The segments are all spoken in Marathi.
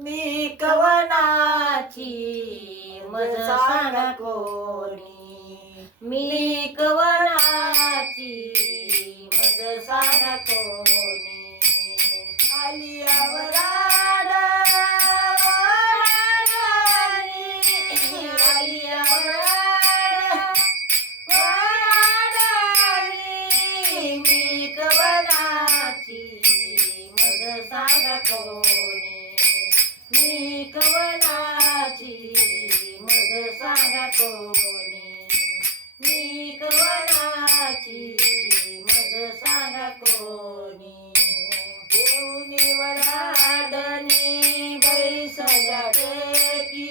मी कवनाची मज सांग कोणी? मी कवनाची मज सांग कोणी? आलियावराड कोणी? मी कवनाची मग सांग कोणी? मी कवनाची मग सांग कोणी? येऊनी बैसल्या टेकी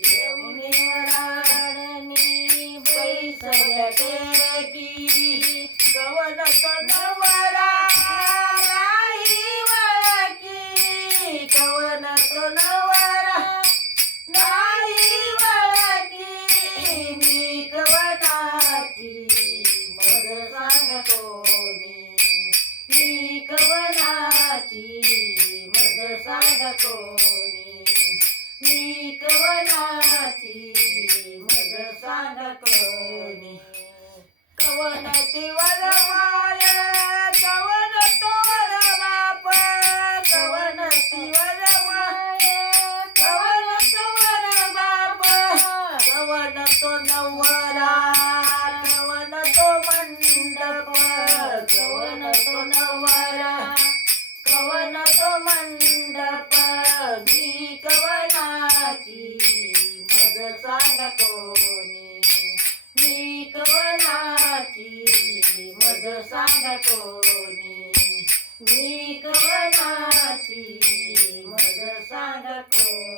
येऊनी बैसल्या टेकी कवन कोणी मी कवनाची मग सांग कोणी कवनाची वरमाय कवन तो वर बाप कवनाची वरमाय कवन तो वर बाप कवन तो नवरा कवन तो मंडप. कवी कवनाची मग सांग कोणी? मी कवनाची मग सांग कोणी? मी कवनाची मग सांग कोणी?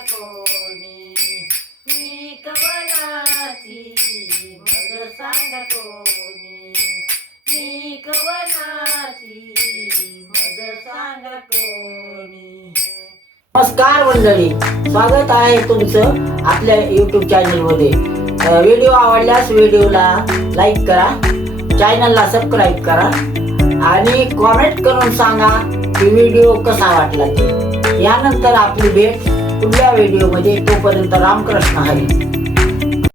कोणी? मी कवनाची मग सांग कोणी? मी कवनाची मग सांग कोणी? नमस्कार मंडळी स्वागत आहे तुमचं आपल्या यूट्यूब चॅनलमध्ये व्हिडिओ आवडल्यास व्हिडिओला लाईक करा चॅनलला सबस्क्राईब करा आणि कॉमेंट करून सांगा की व्हिडिओ कसा वाटला ते. यानंतर आपली भेट पुढल्या व्हिडिओमध्ये तोपर्यंत रामकृष्ण हरी.